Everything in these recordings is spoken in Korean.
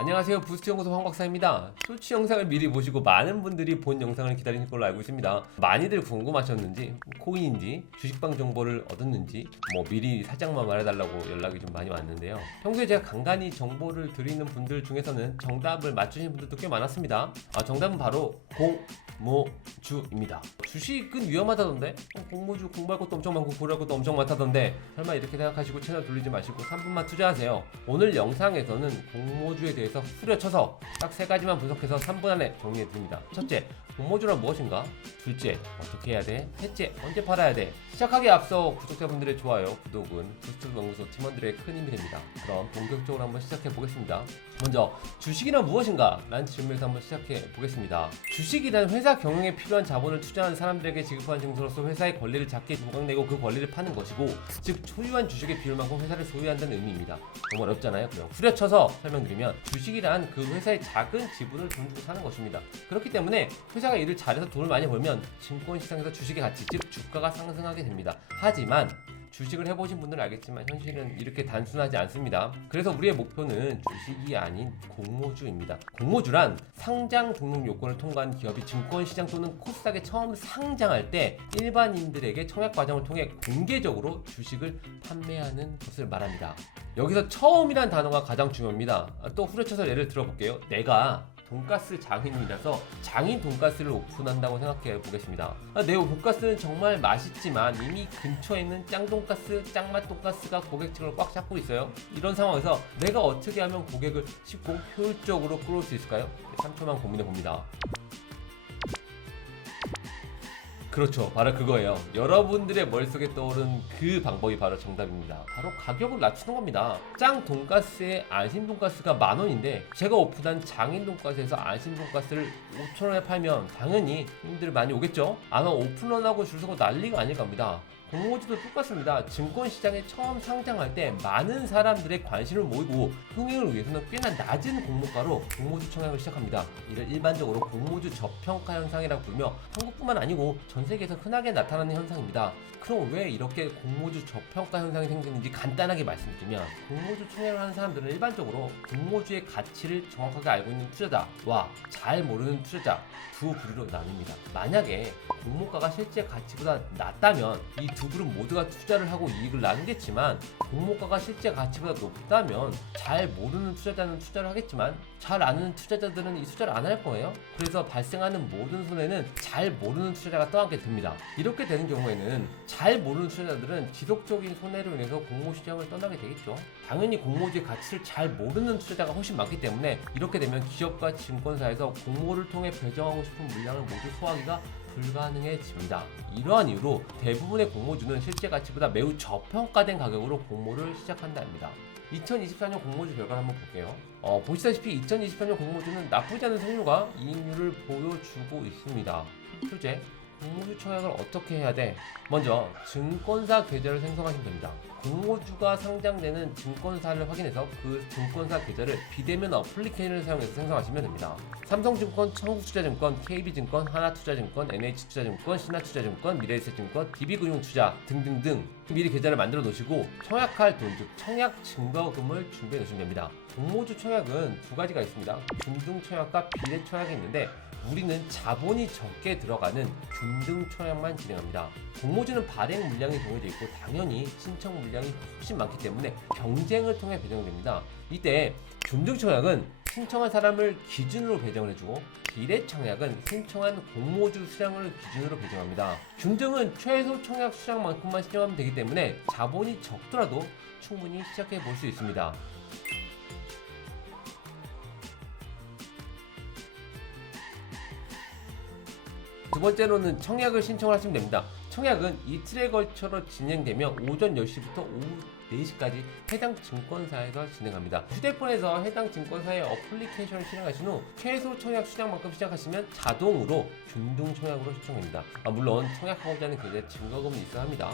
안녕하세요, 부스트연구소 황박사입니다. 쇼츠 영상을 미리 보시고 많은 분들이 본 영상을 기다리는 걸로 알고 있습니다. 많이들 궁금하셨는지 코인인지 주식방 정보를 얻었는지 미리 살짝만 말해달라고 연락이 좀 많이 왔는데요. 평소에 제가 간간히 정보를 드리는 분들 중에서는 정답을 맞추신 분들도 꽤 많았습니다. 정답은 바로 공모주입니다. 주식은 위험하다던데? 공모주 공부할 것도 엄청 많고 고려할 것도 엄청 많다던데 설마 이렇게 생각하시고 채널 돌리지 마시고 3분만 투자하세요. 오늘 영상에서는 공모주에 대해서 후려쳐서 딱 3가지만 분석해서 3분 안에 정리해드립니다. 첫째, 공모주란 무엇인가? 둘째, 어떻게 해야 돼? 셋째, 언제 팔아야 돼? 시작하기에 앞서 구독자분들의 좋아요, 구독은 부스트연구소 팀원들의 큰 힘이 됩니다. 그럼 본격적으로 한번 시작해 보겠습니다. 먼저 주식이란 무엇인가? 라는 질문에서 한번 시작해 보겠습니다. 주식이란 회사 경영에 필요한 자본을 투자한 사람들에게 지급하는 증서로서 회사의 권리를 작게 조각내고 그 권리를 파는 것이고, 즉 소유한 주식의 비율만큼 회사를 소유한다는 의미입니다. 너무 어렵잖아요. 그럼 후려쳐서 설명드리면 주식이란 그 회사의 작은 지분을 돈 주고 사는 것입니다. 그렇기 때문에 회사가 일을 잘해서 돈을 많이 벌면 증권시장에서 주식의 가치, 즉 주가가 상승하게 됩니다. 하지만 주식을 해보신 분들은 알겠지만 현실은 이렇게 단순하지 않습니다. 그래서 우리의 목표는 주식이 아닌 공모주입니다. 공모주란 상장 등록 요건을 통과한 기업이 증권시장 또는 코스닥에 처음 상장할 때 일반인들에게 청약 과정을 통해 공개적으로 주식을 판매하는 것을 말합니다. 여기서 처음이란 단어가 가장 중요합니다. 또 후려쳐서 예를 들어볼게요. 내가 돈가스 장인이라서 장인 돈가스를 오픈한다고 생각해 보겠습니다. 내 돈가스는 정말 맛있지만 이미 근처에 있는 짱 돈가스, 짱맛 돈가스가 고객층을 꽉 잡고 있어요. 이런 상황에서 내가 어떻게 하면 고객을 쉽고 효율적으로 끌어올 수 있을까요? 3초만 고민해 봅니다. 그렇죠, 바로 그거예요. 여러분들의 머릿속에 떠오른 그 방법이 바로 정답입니다. 바로 가격을 낮추는 겁니다. 짱 돈가스의 안심 돈가스가 10,000원인데 제가 오픈한 장인 돈가스에서 안심 돈가스를 5,000원에 팔면 당연히 손님들 많이 오겠죠? 아마 오픈런하고 줄 서고 난리가 아닐 겁니다. 공모주도 똑같습니다. 증권시장에 처음 상장할 때 많은 사람들의 관심을 모이고 흥행을 위해서는 꽤나 낮은 공모가로 공모주 청약을 시작합니다. 이를 일반적으로 공모주 저평가 현상이라고 부르며 한국뿐만 아니고 전 세계에서 흔하게 나타나는 현상입니다. 그럼 왜 이렇게 공모주 저평가 현상이 생기는지 간단하게 말씀드리면, 공모주 청약을 하는 사람들은 일반적으로 공모주의 가치를 정확하게 알고 있는 투자자와 잘 모르는 투자자 두 부류로 나뉩니다. 만약에 공모가가 실제 가치보다 낮다면 이 두 그룹 모두가 투자를 하고 이익을 나누겠지만, 공모가가 실제 가치보다 높다면 잘 모르는 투자자는 투자를 하겠지만 잘 아는 투자자들은 이 투자를 안 할 거예요. 그래서 발생하는 모든 손해는 잘 모르는 투자자가 떠안게 됩니다. 이렇게 되는 경우에는 잘 모르는 투자자들은 지속적인 손해로 인해서 공모시장을 떠나게 되겠죠. 당연히 공모주의 가치를 잘 모르는 투자자가 훨씬 많기 때문에 이렇게 되면 기업과 증권사에서 공모를 통해 배정하고 싶은 물량을 모두 소화하기가 불가능해집니다. 이러한 이유로 대부분의 공모주는 실제 가치보다 매우 저평가된 가격으로 공모를 시작한답니다. 2024년 공모주 결과를 한번 볼게요. 보시다시피 2024년 공모주는 나쁘지 않은 성률과 이익률을 보여주고 있습니다. 둘째, 공모주 청약을 어떻게 해야 돼? 먼저 증권사 계좌를 생성하시면 됩니다. 공모주가 상장되는 증권사를 확인해서 그 증권사 계좌를 비대면 어플리케이션을 사용해서 생성하시면 됩니다. 삼성증권, 청국투자증권, KB증권, 하나투자증권, NH투자증권, 신한투자증권, 미래에셋증권, DB금융투자 등등등 미리 계좌를 만들어 놓으시고 청약할 돈, 즉 청약 증거금을 준비해 놓으시면 됩니다. 공모주 청약은 두 가지가 있습니다. 균등 청약과 비례 청약이 있는데 우리는 자본이 적게 들어가는 균등 청약만 진행합니다. 공모주는 발행 물량이 정해져 있고 당연히 신청 물량이 훨씬 많기 때문에 경쟁을 통해 배정됩니다. 이때 균등 청약은 신청한 사람을 기준으로 배정을 해주고, 비례 청약은 신청한 공모주 수량을 기준으로 배정합니다. 균등은 최소 청약 수량만큼만 신청하면 되기 때문에 자본이 적더라도 충분히 시작해 볼 수 있습니다. 두 번째로는 청약을 신청을 하시면 됩니다. 청약은 이틀에 걸쳐 진행되며 오전 10시부터 오후 4시까지 해당 증권사에서 진행합니다. 휴대폰에서 해당 증권사의 어플리케이션을 실행하신 후 최소 청약 수량만큼 시작하시면 자동으로 균등 청약으로 신청됩니다. 물론 청약하고자 하는 계좌에 증거금이 있어야 합니다.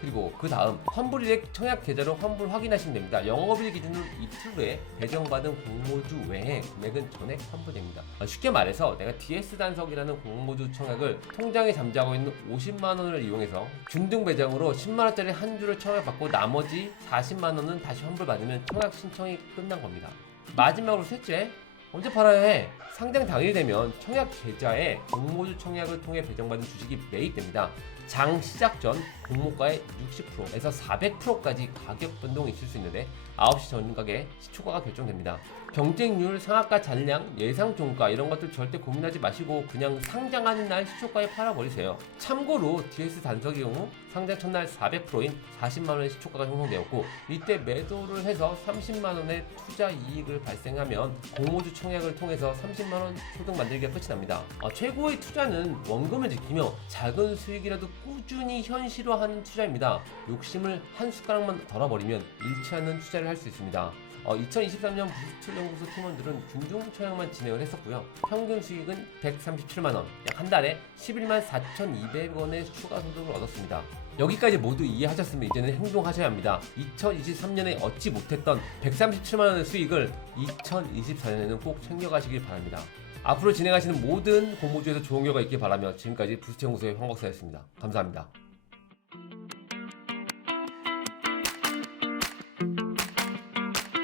그리고 그 다음 환불일에 청약 계좌를 환불 확인하시면 됩니다. 영업일 기준으로 이틀 후에 배정받은 공모주 외에 금액은 전액 환불됩니다. 쉽게 말해서 내가 DS 단석이라는 공모주 청약을 통장에 잠자고 있는 50만 원을 이용해서 균등 배정으로 10만 원짜리 한 주를 청약받고 나머지 40만 원은 다시 환불받으면 청약 신청이 끝난 겁니다. 마지막으로 셋째, 언제 팔아야 해? 상장 당일 되면 청약 계좌에 공모주 청약을 통해 배정받은 주식이 매입됩니다. 장 시작 전 공모가의 60%에서 400%까지 가격 변동이 있을 수 있는데 9시 전가에 시초가가 결정됩니다. 경쟁률, 상한가 잔량, 예상 종가 이런 것들 절대 고민하지 마시고 그냥 상장하는 날 시초가에 팔아버리세요. 참고로 DS 단석의 경우 상장 첫날 400%인 40만원의 시초가가 형성되었고 이때 매도를 해서 30만원의 투자 이익을 발생하면 공모주 청약을 통해서 30만원 소득 만들기가 끝이 납니다. 최고의 투자는 원금을 지키며 작은 수익이라도 꾸준히 현실화하는 투자입니다. 욕심을 한 숟가락만 덜어버리면 잃지 않는 투자를 할 수 있습니다. 2023년 부스트 연구소 팀원들은 균등 청약만 진행을 했었고요. 평균 수익은 137만원, 약 한 달에 11만 4,200원의 추가 소득을 얻었습니다. 여기까지 모두 이해하셨으면 이제는 행동하셔야 합니다. 2023년에 얻지 못했던 137만원의 수익을 2024년에는 꼭 챙겨가시길 바랍니다. 앞으로 진행하시는 모든 공모주에서 좋은 결과 있길 바라며 지금까지 부스트 연구소의 황 박사였습니다. 감사합니다.